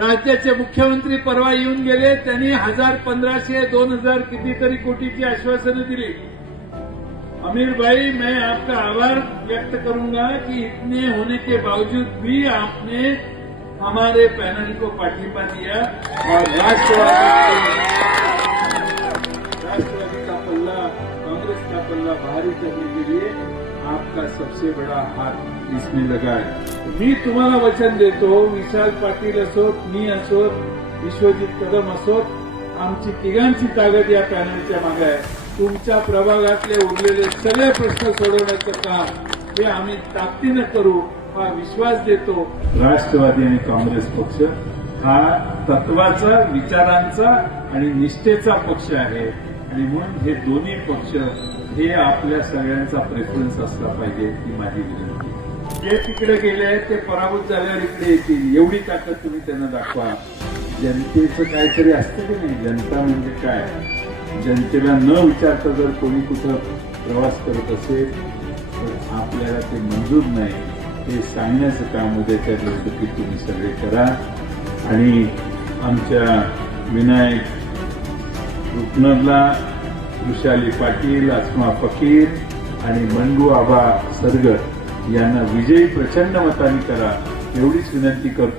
राज्याचे मुख्यमंत्री परवा येऊन गेले त्यांनी हजार पंधराशे दोन हजार कितीतरी कोटीची आश्वासनं दिली. अमीर भाई मैं आपका आभार व्यक्त करूंगा कि इतने होने के बावजूद भी आपने हमारे पैनल को पाठिंबा दिया। और राष्ट्रवादी राष्ट्रवादी का पल्ला कांग्रेस का पल्ला भारी करने के लिए आपका सबसे बड़ा हाथ इसमें लगा है। मी तुम्हाला वचन देतो विशाल पाटील असोत मी असोत विश्वजित कदम असोत आमची तिघांची ताकद या पॅनलच्या मागे आहे. तुमच्या प्रभागातले उरलेले सगळे प्रश्न सोडवण्याचं काम हे आम्ही ताकदीनं करू हा विश्वास देतो. राष्ट्रवादी आणि काँग्रेस पक्ष हा तत्वाचा विचारांचा आणि निष्ठेचा पक्ष आहे. आणि म्हणून हे दोन्ही पक्ष हे आपल्या सगळ्यांचा प्रेफरन्स असला पाहिजे ही माझी विनंती. जे तिकडे गेले आहेत ते पराभूत झाल्यावर इकडे येतील. एवढी ताकद तुम्ही त्यांना दाखवा. जनतेचं काहीतरी असतं की नाही? जनता म्हणजे काय? जनतेला न विचारता जर कोणी कुठं प्रवास करत असेल तर आपल्याला ते मंजूर नाही. हे सांगण्याचं काम उद्याच्या निवडणुकीत तुम्ही सगळे करा. आणि आमच्या विनायक रुपनरला वृषाली पाटील अस्मा फकीर आणि मंडू आबा सरगर यांना विजयी प्रचंड मताने करा एवढीच विनंती करतो.